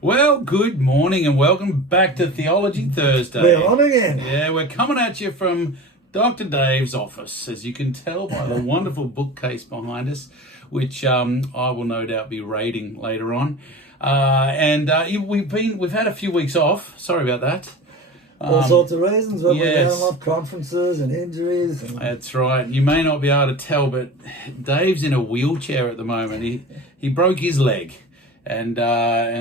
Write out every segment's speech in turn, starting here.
Well, good morning and welcome back to Theology Thursday. We're on again. Yeah, we're coming at you from Dr. Dave's office, as you can tell by the wonderful bookcase behind us, which I will no doubt be raiding later on. We've had a few weeks off. Sorry about that. All sorts of reasons. We've yes. had a lot of conferences and injuries. That's right. You may not be able to tell, but Dave's in a wheelchair at the moment. He broke his leg. And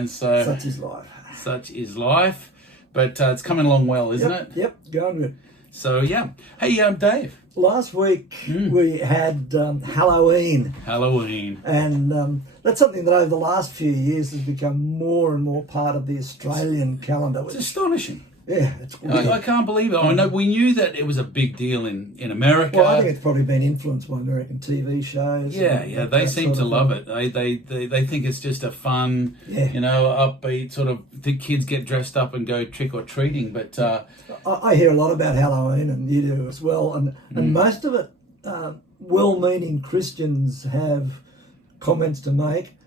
so such is life. Such is life, but it's coming along well, isn't it? Yep, going good. So yeah, hey, Dave. Last week we had Halloween. Halloween, and that's something that over the last few years has become more and more part of the Australian calendar. It's astonishing. Yeah, it's weird. I can't believe it. I know we knew that it was a big deal in America. Well, I think it's probably been influenced by American TV shows. Yeah, they seem to love it. They think it's just a fun, upbeat sort of. The kids get dressed up and go trick or treating. But I hear a lot about Halloween, and you do as well. And most of it, well-meaning Christians have comments to make,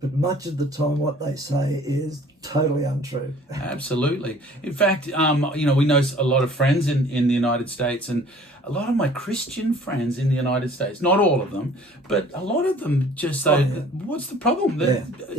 but much of the time, what they say is totally untrue. Absolutely. In fact, we know a lot of friends in the United States, and a lot of my Christian friends in the United States, not all of them, but a lot of them just say, what's the problem?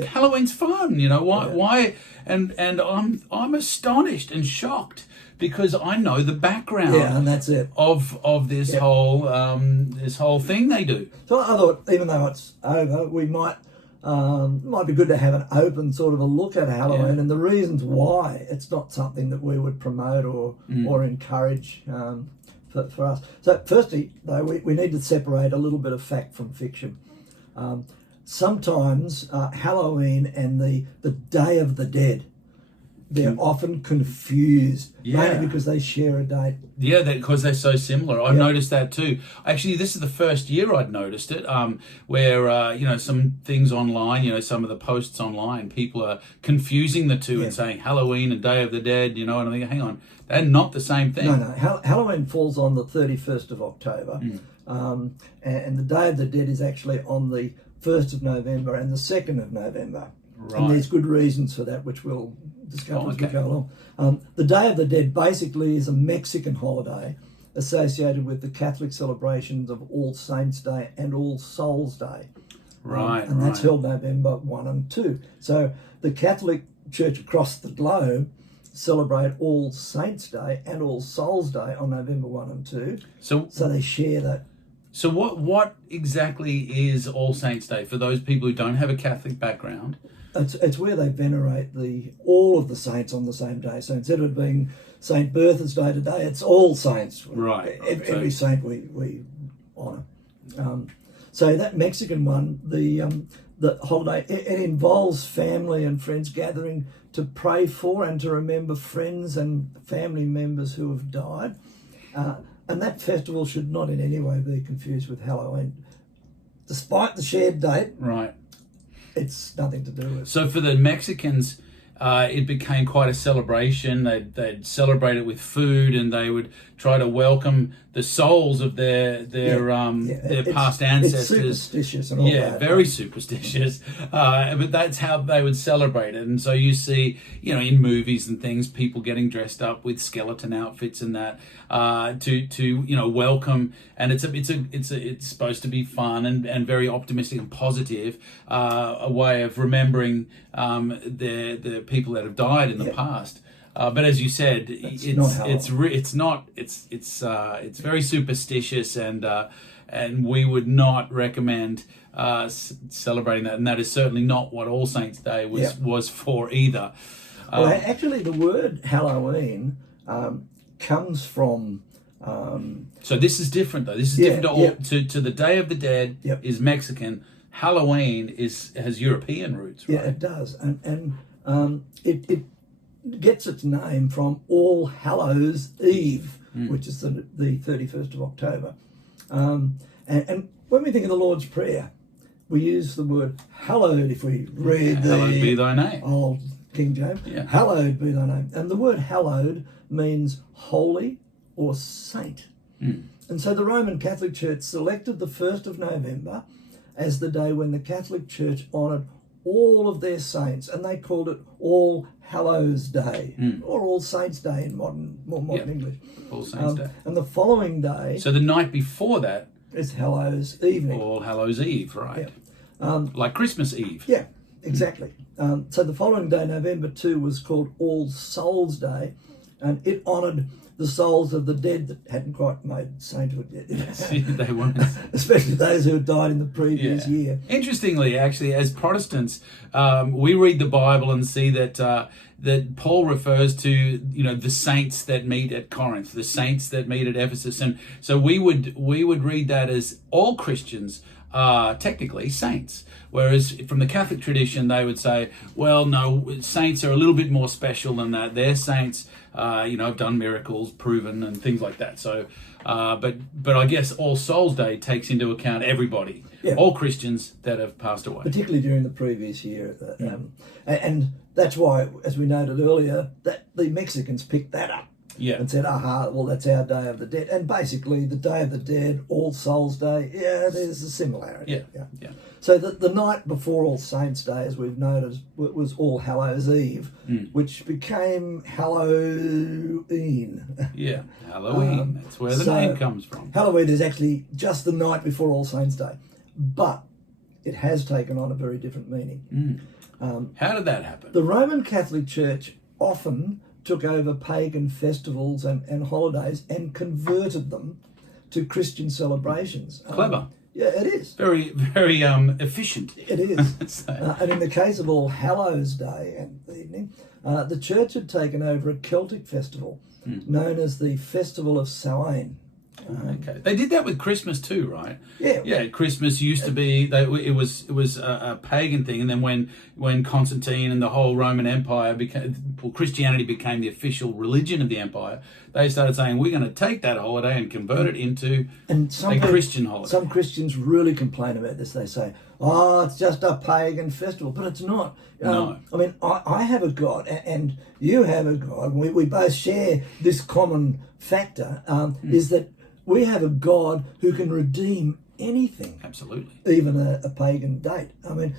Halloween's fun, why? And I'm astonished and shocked because I know the background and that's it. of this whole thing they do. So I thought, even though it's over, we might be good to have an open sort of a look at Halloween and the reasons why it's not something that we would promote or encourage for us. So firstly, though, we need to separate a little bit of fact from fiction. Sometimes Halloween and the Day of the Dead, they're often confused, mainly because they share a date. Yeah, because they're so similar. I've noticed that too. Actually, this is the first year I'd noticed it, where, some things online, some of the posts online, people are confusing the two and saying Halloween and Day of the Dead, and I think, hang on, they're not the same thing. No. Halloween falls on the 31st of October, and the Day of the Dead is actually on the 1st of November and the 2nd of November. Right. And there's good reasons for that, which we'll discuss as we go along. The Day of the Dead basically is a Mexican holiday associated with the Catholic celebrations of All Saints' Day and All Souls' Day. Right. And that's held November 1 and 2. So the Catholic Church across the globe celebrate All Saints' Day and All Souls' Day on November 1 and 2. So they share that. So what exactly is All Saints' Day for those people who don't have a Catholic background? It's where they venerate all of the saints on the same day. So instead of it being St. Bertha's Day today, it's All Saints. Right. Every saint we honour. So that Mexican one, the holiday, it involves family and friends gathering to pray for and to remember friends and family members who have died. And that festival should not in any way be confused with Halloween. Despite the shared date. Right. It's nothing to do with. So for the Mexicans, it became quite a celebration. They'd celebrate it with food, and they would try to welcome the souls of their past ancestors. It's superstitious and all that. Very superstitious. But that's how they would celebrate it. And so you see, in movies and things, people getting dressed up with skeleton outfits and that to welcome. And it's supposed to be fun and very optimistic and positive, a way of remembering the people that have died in the past. But as you said, it's very superstitious, and we would not recommend celebrating that. And that is certainly not what All Saints' Day was for either. Well, actually, the word Halloween comes from. So this is different, though. This is different to the Day of the Dead is Mexican. Halloween has European roots, right? Yeah, it does, and it gets its name from All Hallows Eve, which is the 31st of October. And when we think of the Lord's Prayer, we use the word hallowed if we read Hallowed be thy name. Old King James. Yeah. Hallowed be thy name. And the word hallowed means holy or saint. And so the Roman Catholic Church selected the 1st of November as the day when the Catholic Church honoured all of their saints, and they called it All Hallows Day, or All Saints Day in more modern English. All Saints Day. And the following day So the night before that, is Hallows Evening. All Hallows Eve, right? Like Christmas Eve. Yeah, exactly. So the following day, November 2, was called All Souls Day, and it honoured the souls of the dead that hadn't quite made sainthood yet. They weren't. Especially those who had died in the previous year. Interestingly, actually, as Protestants, we read the Bible and see that that Paul refers to the saints that meet at Corinth, the saints that meet at Ephesus, and so we would read that as all Christians are technically saints. Whereas from the Catholic tradition, they would say, well, no, saints are a little bit more special than that. They're saints, have done miracles, proven, and things like that. So, but I guess All Souls Day takes into account everybody, all Christians that have passed away. Particularly during the previous year. And that's why, as we noted earlier, that the Mexicans picked that up. And said, well, that's our Day of the Dead. And basically, the Day of the Dead, All Souls Day, there's a similarity. Yeah. So the night before All Saints Day, as we've noted, was All Hallows Eve, which became Halloween. Yeah, Halloween. That's where the name comes from. Halloween is actually just the night before All Saints Day. But it has taken on a very different meaning. How did that happen? The Roman Catholic Church often took over pagan festivals and holidays and converted them to Christian celebrations. Clever. Yeah, it is. Very, very efficient. It is. And in the case of All Hallows Day and the evening, the church had taken over a Celtic festival known as the Festival of Samhain. Okay, they did that with Christmas too, right? Yeah. Christmas used to be it was a pagan thing, and then when Constantine and the whole Roman Empire Christianity became the official religion of the empire, they started saying we're going to take that holiday and convert it into a Christian holiday. Some Christians really complain about this. They say, "Oh, it's just a pagan festival," but it's not. No. I mean, I have a God, and you have a God. We both share this common factor. Is that we have a God who can redeem anything. Absolutely. Even a pagan date. I mean,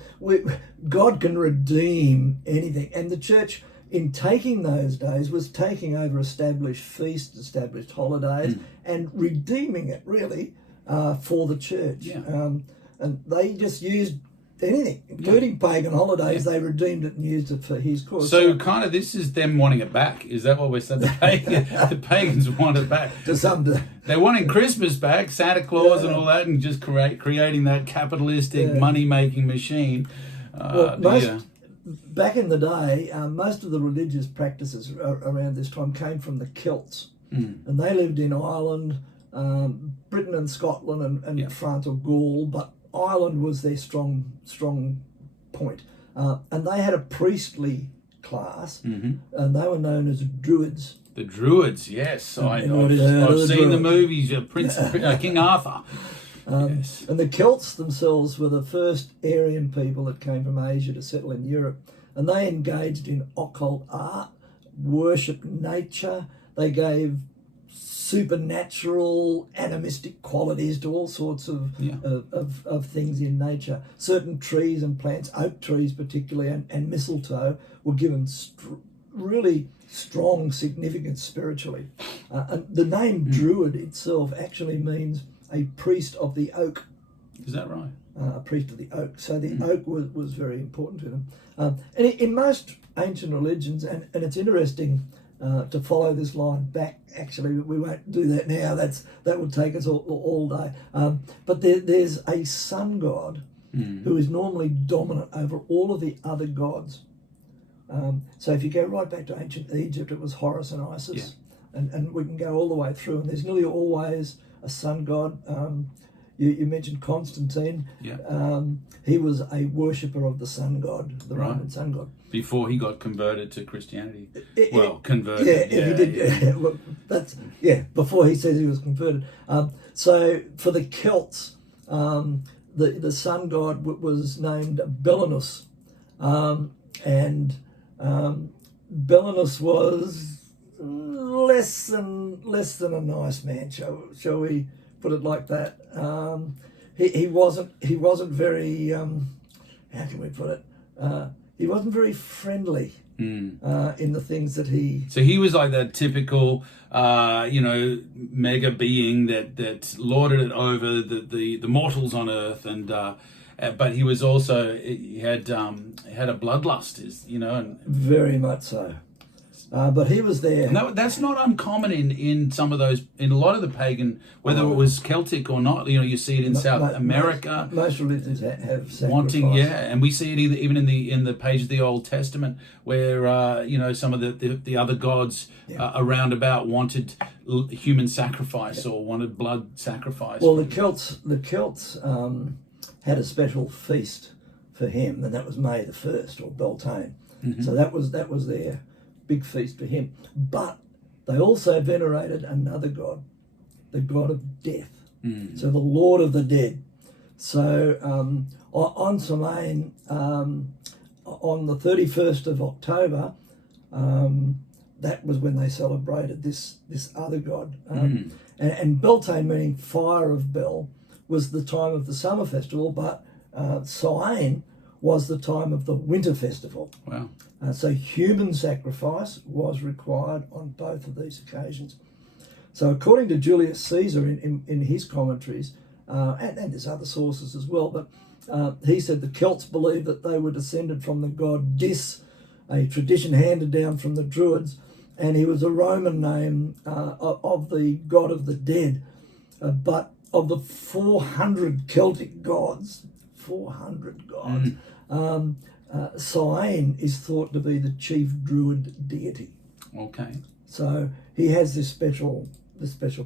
God can redeem anything. And the church, in taking those days, was taking over established feasts, established holidays, and redeeming it, really, for the church. Yeah. And they just used anything, including pagan holidays. They redeemed it and used it for his cause. So kind of this is them wanting it back. Is that what we're saying? The pagans want it back. To some degree. They're wanting Christmas back, Santa Claus and all that, and just creating that capitalistic money-making machine. Back in the day, most of the religious practices around this time came from the Celts. And they lived in Ireland, Britain and Scotland and France or Gaul, but Ireland was their strong point. And they had a priestly class, and they were known as Druids. The Druids, yes. I've Druids. seen the movies, King Arthur. Yes. And the Celts themselves were the first Aryan people that came from Asia to settle in Europe. And they engaged in occult art, worshipped nature. They gave supernatural, animistic qualities to all sorts of things in nature. Certain trees and plants, oak trees particularly, and mistletoe, were given really strong significance spiritually. And the name Druid itself actually means a priest of the oak. Is that right? A priest of the oak. So the oak was very important to them. And in most ancient religions, and it's interesting to follow this line back. Actually, we won't do that now. That would take us all day. But there's a sun god who is normally dominant over all of the other gods. So if you go right back to ancient Egypt, it was Horus and Isis, and we can go all the way through. And there's nearly always a sun god. You mentioned Constantine. He was a worshipper of the sun god, the Roman sun god. Before he got converted to Christianity. Converted. He did. Well, before he says he was converted. So for the Celts, the sun god was named Belinus, and Belinus was less than a nice man. Shall we put it like that? He wasn't very. How can we put it? he wasn't very friendly in the things that he. So he was like that typical, mega being that lorded it over the mortals on Earth, and but he was also he had a bloodlust, and Very much so. But he was there. and that's not uncommon in some of those, in a lot of the pagan, whether it was Celtic or not. You see it in South America. Most religions have sacrifice. Wanting, and we see it even in the pages of the Old Testament, where some of the other gods around about wanted human sacrifice or wanted blood sacrifice. Well, the Celts had a special feast for him, and that was May the 1st, or Beltane. Mm-hmm. So that was their big feast for him. But they also venerated another god, the god of death. So the Lord of the Dead. So on Samhain, on the 31st of October, that was when they celebrated this other god. And Beltane, meaning fire of Bel, was the time of the summer festival, but Samhain was the time of the winter festival. Wow. So human sacrifice was required on both of these occasions. So according to Julius Caesar in his commentaries, and there's other sources as well, but he said the Celts believed that they were descended from the god Dis, a tradition handed down from the Druids, and he was a Roman name of the god of the dead. But of the 400 Celtic gods, 400 gods, Samhain is thought to be the chief druid deity. Okay. So he has this special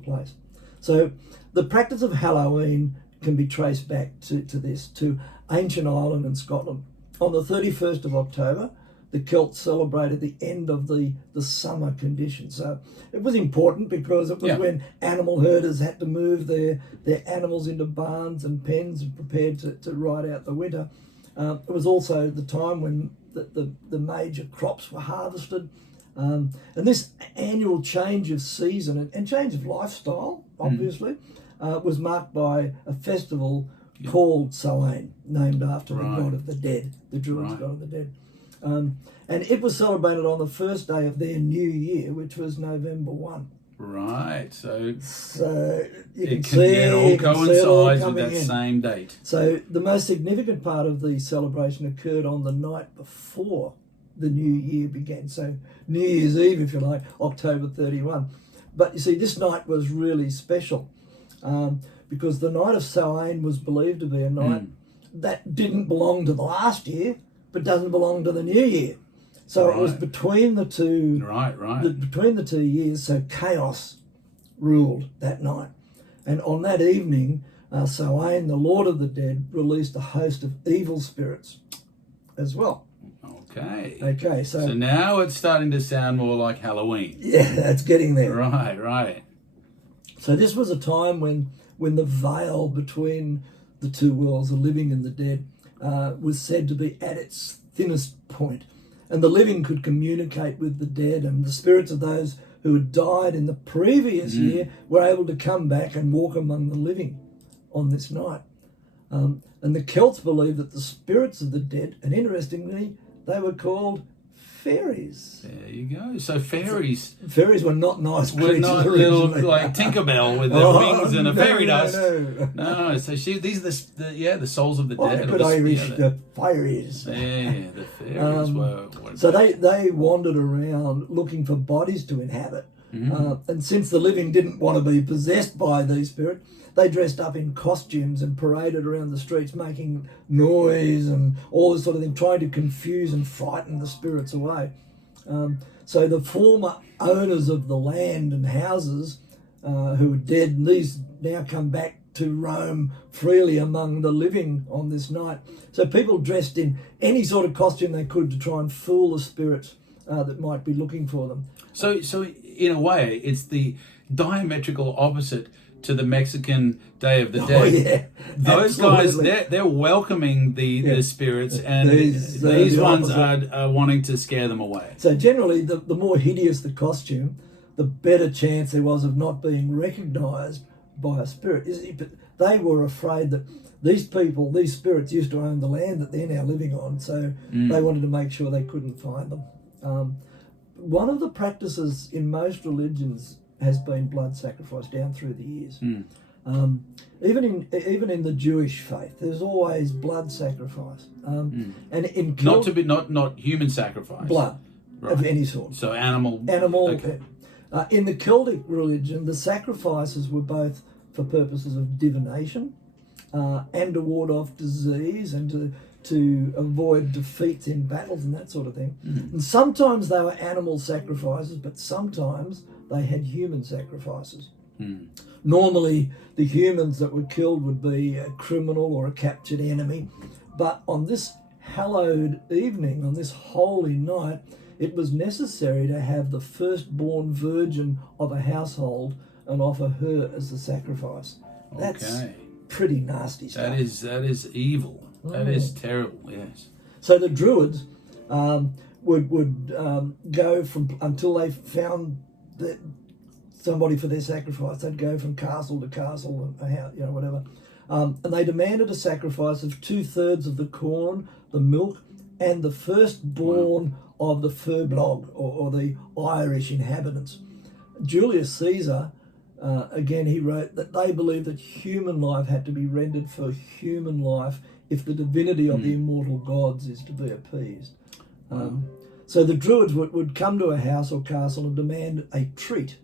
place. So the practice of Halloween can be traced back to ancient Ireland and Scotland. On the 31st of October, the Celts celebrated the end of the summer condition. So it was important because it was when animal herders had to move their animals into barns and pens and prepared to ride out the winter. It was also the time when the major crops were harvested. And this annual change of season and change of lifestyle, obviously, was marked by a festival called Samhain, named after the god of the dead, the Druids' god of the dead. And it was celebrated on the first day of their new year, which was November 1. Right, so you can it all coincides with that in. same date. So the most significant part of the celebration occurred on the night before the new year began. So New Year's Eve, if you like, October 31. But you see, this night was really special because the night of Samhain was believed to be a night that didn't belong to the last year, but doesn't belong to the new year. So it was between the two. Right. Between the 2 years, so chaos ruled that night. And on that evening, Samhain, the Lord of the Dead, released a host of evil spirits as well. Okay, so now it's starting to sound more like Halloween. Yeah, that's getting there. Right. So this was a time when the veil between the two worlds, the living and the dead, was said to be at its thinnest point. And the living could communicate with the dead, and the spirits of those who had died in the previous year were able to come back and walk among the living on this night. And the Celts believed that the spirits of the dead, and interestingly, they were called fairies. There you go. So fairies were not nice were creatures not originally. little like Tinkerbell with their wings and a fairy dust. No. So these are the souls of the Well, dead. could Irish the fairies. Yeah, the fairies were. So they wandered around looking for bodies to inhabit. And since the living didn't want to be possessed by these spirits, they dressed up in costumes and paraded around the streets making noise and all this sort of thing, trying to confuse and frighten the spirits away. So the former owners of the land and houses who were dead, and these now come back to roam freely among the living on this night. So people dressed in any sort of costume they could to try and fool the spirits that might be looking for them. So in a way, it's the diametrical opposite to the Mexican Day of the Dead. Oh, yeah. Those Absolutely. guys, they're welcoming the spirits, and These these the ones opposite. are wanting to scare them away. So generally, the more hideous the costume, the better chance there was of not being recognised by a spirit. they were afraid that these people, these spirits, used to own the land that they're now living on, so they wanted to make sure they couldn't find them. One of the practices in most religions has been blood sacrifice down through the years. Even in the Jewish faith, there's always blood sacrifice, and in not human sacrifice, blood of any sort. So animal. Okay. In the Celtic religion, the sacrifices were both for purposes of divination and to ward off disease and to avoid defeats in battles and that sort of thing. And sometimes they were animal sacrifices, but sometimes they had human sacrifices. Normally, the humans that were killed would be a criminal or a captured enemy. But on this hallowed evening, on this holy night, it was necessary to have the firstborn virgin of a household and offer her as the sacrifice. That's pretty nasty stuff. That is evil. That is terrible, yes. So the Druids would go from, until they found somebody for their sacrifice, they'd go from castle to castle, and whatever. And they demanded a sacrifice of 2/3 of the corn, the milk, and the firstborn of the Firbolg, or the Irish inhabitants. Julius Caesar, again, he wrote that they believed that human life had to be rendered for human life if the divinity of the immortal gods is to be appeased. So the Druids would come to a house or castle and demand a treat.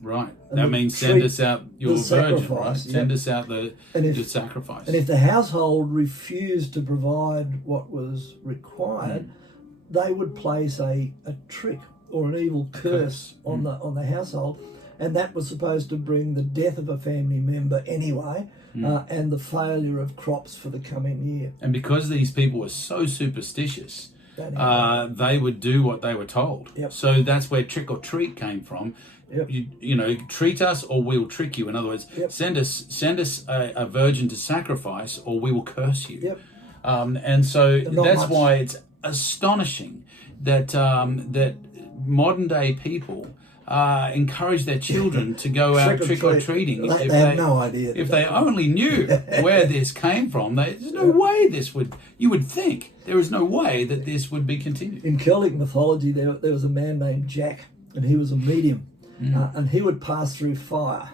Right. That means send us out your virgin, right? Send us out the sacrifice. And if the household refused to provide what was required, they would place a trick or an evil curse on the household, and that was supposed to bring the death of a family member anyway, and the failure of crops for the coming year. And because these people were so superstitious, they would do what they were told. So that's where trick or treat came from. You treat us or we'll trick you. In other words, send us a virgin to sacrifice or we will curse you. And so that's why it's astonishing that that modern day people encourage their children to go out trick or treating. They have no idea. If they only knew where this came from, there's no way you would think there is no way that this would be continued. In Celtic mythology, there was a man named Jack, and he was a medium. And he would pass through fire,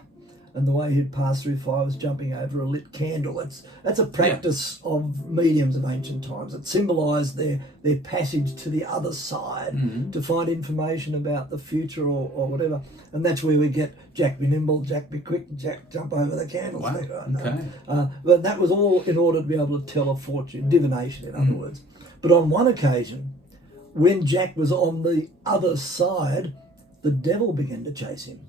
and the way he'd pass through fire was jumping over a lit candle. That's a practice of mediums of ancient times. It symbolised their passage to the other side to find information about the future or whatever. And that's where we get Jack be nimble, Jack be quick, Jack jump over the candle. Wow. But that was all in order to be able to tell a fortune, divination in other words. But on one occasion, when Jack was on the other side, the devil began to chase him.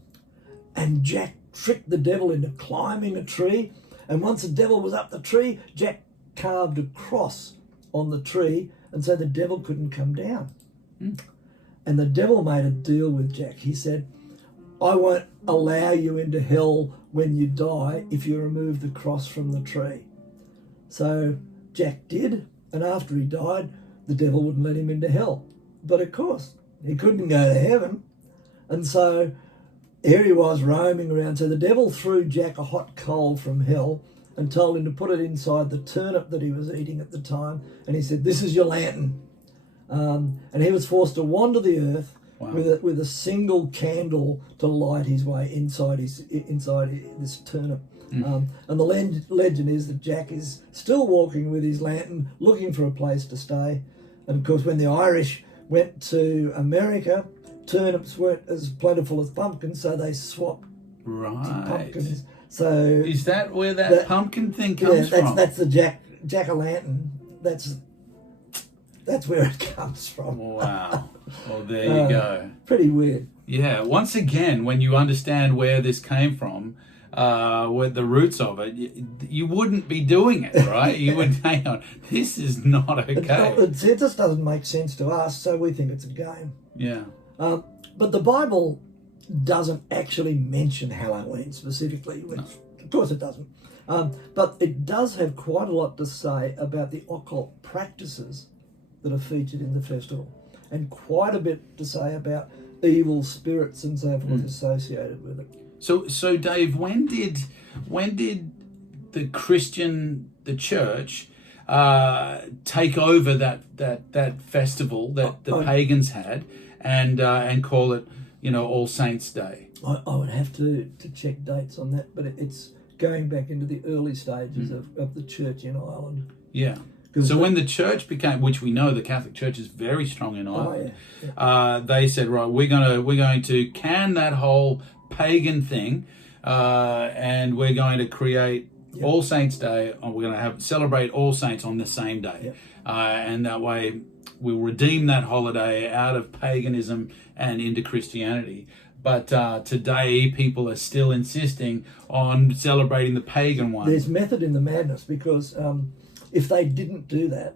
And Jack tricked the devil into climbing a tree. And once the devil was up the tree, Jack carved a cross on the tree, and so the devil couldn't come down. And the devil made a deal with Jack. He said, I won't allow you into hell when you die if you remove the cross from the tree. So Jack did, and after he died, the devil wouldn't let him into hell. But of course, he couldn't go to heaven. And so here he was roaming around. So the devil threw Jack a hot coal from hell and told him to put it inside the turnip that he was eating at the time. And he said, this is your lantern. And he was forced to wander the earth with a single candle to light his way inside this turnip. And the legend is that Jack is still walking with his lantern, looking for a place to stay. And of course, when the Irish went to America, turnips weren't as plentiful as pumpkins, so they swapped to pumpkins. So is that where that pumpkin thing comes from? That's the jack-o'-lantern. That's where it comes from. Wow. Well, there you go. Pretty weird. Yeah. Once again, when you understand where this came from, where the roots of it, you wouldn't be doing it, right? You would hang on. This is not okay. It just doesn't make sense to us, so we think it's a game. Yeah. But the Bible doesn't actually mention Halloween specifically, which of course it doesn't. But it does have quite a lot to say about the occult practices that are featured in the festival, and quite a bit to say about evil spirits and so forth associated with it. So Dave, when did the church, take over that festival that the pagans had, and call it, All Saints Day. I would have to check dates on that, but it's going back into the early stages of the church in Ireland. Yeah. So when the church became, which we know the Catholic Church is very strong in Ireland, they said, right, we're going to can that whole pagan thing, and we're going to create All Saints Day, and we're going to celebrate All Saints on the same day, and that way we'll redeem that holiday out of paganism and into Christianity. But today, people are still insisting on celebrating the pagan one. There's method in the madness, because if they didn't do that,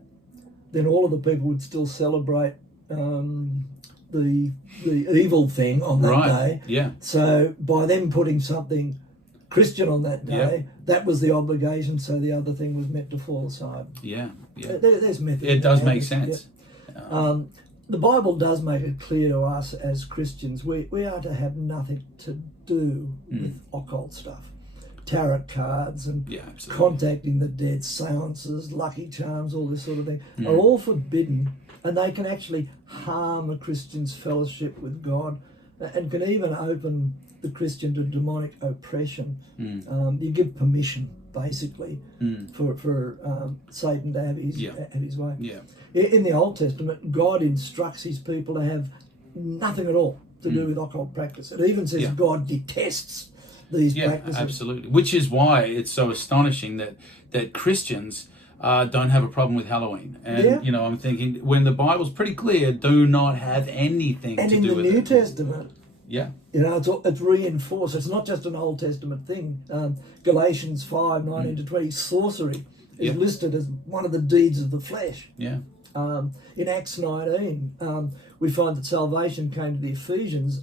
then all of the people would still celebrate the evil thing on that day. Yeah. So by them putting something Christian on that day, that was the obligation. So the other thing was meant to fall aside. Yeah. There's method. It does make sense. Yeah. The Bible does make it clear to us as Christians we are to have nothing to do with occult stuff. Tarot cards and contacting the dead, seances, lucky charms, all this sort of thing are all forbidden, and they can actually harm a Christian's fellowship with God, and can even open the Christian to demonic oppression. You give permission, basically, for Satan to have his way. Yeah. In the Old Testament, God instructs his people to have nothing at all to do with occult practice. It even says God detests these practices. Absolutely. Which is why it's so astonishing that Christians don't have a problem with Halloween. And, I'm thinking, when the Bible's pretty clear, do not have anything to do with it. And in the New Testament, yeah, it's reinforced. It's not just an Old Testament thing. Galatians 5:19 to 20, sorcery is listed as one of the deeds of the flesh. Yeah. In Acts 19, we find that salvation came to the Ephesians,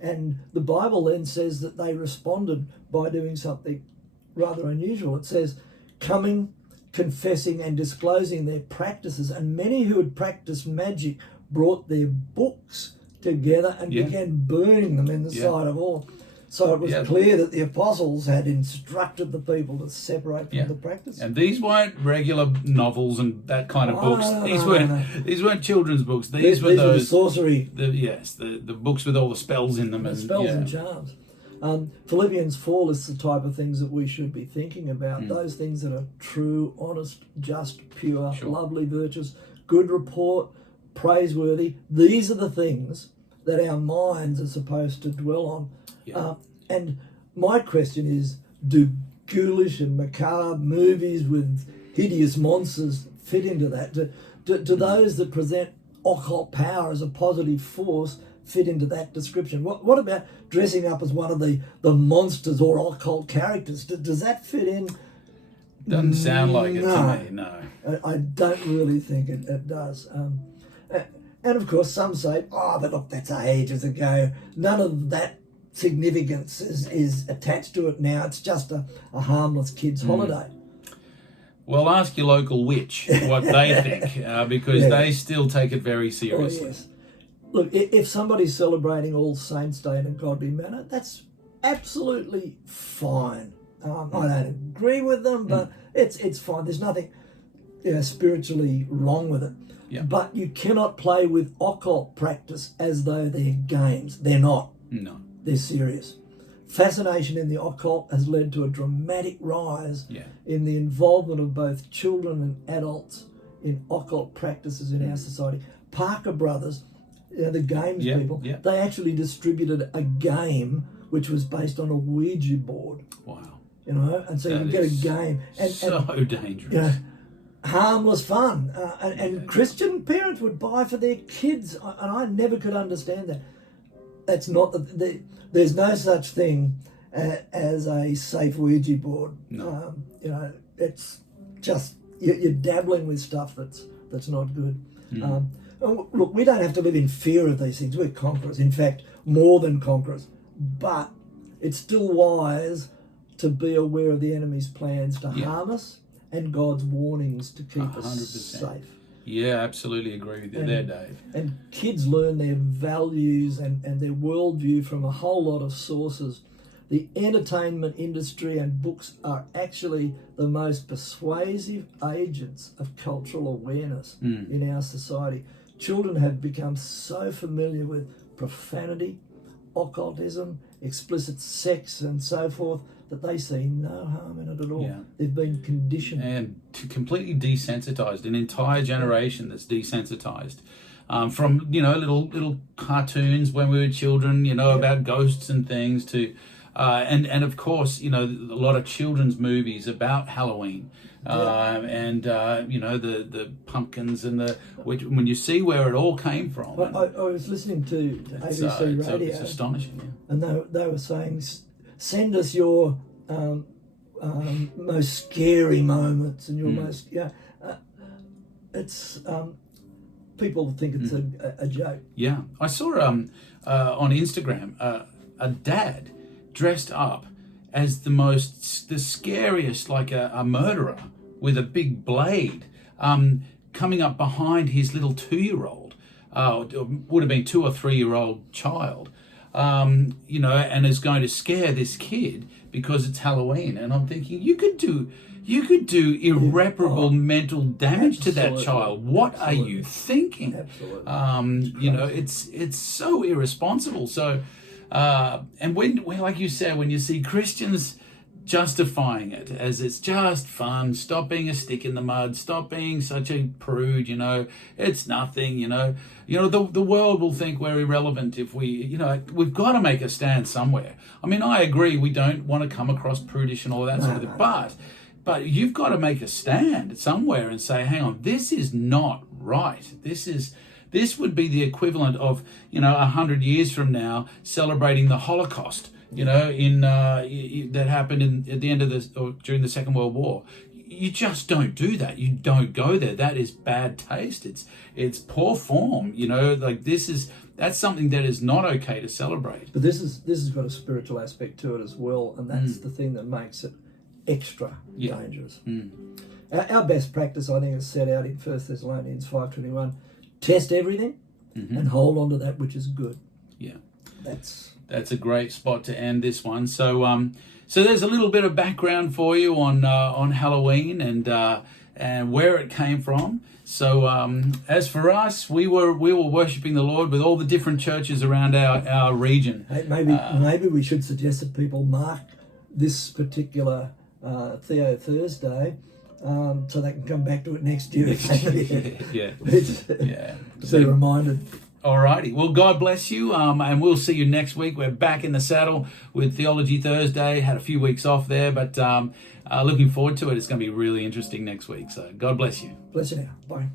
and the Bible then says that they responded by doing something rather unusual. It says, coming, confessing and disclosing their practices, and many who had practiced magic brought their books together and began burning them in the sight of all. So it was clear that the apostles had instructed the people to separate from the practice. And these weren't regular novels and that kind of books. These weren't children's books. These were those the sorcery. The books with all the spells in them. The spells and charms. Philippians 4 lists the type of things that we should be thinking about. Those things that are true, honest, just, pure, lovely, virtuous, good report, praiseworthy. These are the things that our minds are supposed to dwell on. And my question is, do ghoulish and macabre movies with hideous monsters fit into that? Do those that present occult power as a positive force fit into that description? What about dressing up as one of the monsters or occult characters? Does that fit in? Doesn't sound like it to me, no. I don't really think it does. And of course some say, but look, that's ages ago. None of that significance is attached to it now. It's just a harmless kid's holiday. Well, ask your local witch what they think, because they still take it very seriously. Oh, yes. Look, if somebody's celebrating All Saints Day in a godly manner, that's absolutely fine. I don't agree with them, but it's fine. There's nothing spiritually wrong with it. Yeah. But you cannot play with occult practice as though they're games. They're not. No. They're serious. Fascination in the occult has led to a dramatic rise in the involvement of both children and adults in occult practices in our society. Parker Brothers, the games people, they actually distributed a game which was based on a Ouija board. Wow. And so you can get a game. And dangerous. Harmless fun. And Christian parents would buy for their kids, and I never could understand that. That's not there's no such thing as a safe Ouija board. No. It's just you're dabbling with stuff that's not good. Look, we don't have to live in fear of these things. We're conquerors. In fact, more than conquerors. But it's still wise to be aware of the enemy's plans to harm us and God's warnings to keep 100%. us safe. Yeah, absolutely agree with you there, Dave. And kids learn their values and their worldview from a whole lot of sources. the entertainment industry and books are actually the most persuasive agents of cultural awareness in our society. Children have become so familiar with profanity, occultism, explicit sex and so forth that they see no harm in it at all. Yeah. They've been conditioned. And completely desensitized, an entire generation that's desensitized. From, you know, little cartoons when we were children, you know, about ghosts and things to, and of course, you know, a lot of children's movies about Halloween. And you know, the pumpkins and when you see where it all came from. I was listening to ABC Radio. It's astonishing. Yeah. And they were saying, send us your most scary moments and your most, it's, people think it's a joke. Yeah. I saw on Instagram a dad dressed up as the scariest, like a murderer with a big blade, coming up behind his little 2-year-old, would have been 2 or 3-year-old child, you know, and is going to scare this kid because it's Halloween. And I'm thinking, you could do irreparable mental damage to that child. What are you thinking? Absolutely. You know, it's so irresponsible. So, and when, like you said, when you see Christians justifying it as it's just fun, stop being a stick in the mud, stop being such a prude, you know, it's nothing, you know, the world will think we're irrelevant if we, you know, we've got to make a stand somewhere. I mean, I agree, we don't want to come across prudish and all that sort of thing, but you've got to make a stand somewhere and say, hang on, this is not right. This would be the equivalent of, you know, 100 years from now celebrating the Holocaust, you know, that happened at the end of or during the Second World War. You just don't do that. You don't go there. That is bad taste. It's poor form. You know, like that's something that is not okay to celebrate. But this has got a spiritual aspect to it as well, and that's the thing that makes it extra dangerous. Our best practice, I think, is set out in 1 Thessalonians 5:21. Test everything and hold on to that which is good. Yeah. That's a great spot to end this one. So so there's a little bit of background for you on Halloween and where it came from. So as for us, we were worshiping the Lord with all the different churches around our region. Hey, maybe we should suggest that people mark this particular Theo Thursday, so they can come back to it next year. Yeah. So reminded. Alrighty. Well, God bless you, and we'll see you next week. We're back in the saddle with Theology Thursday. Had a few weeks off there, but looking forward to it. It's going to be really interesting next week. So God bless you. Bless you now. Bye.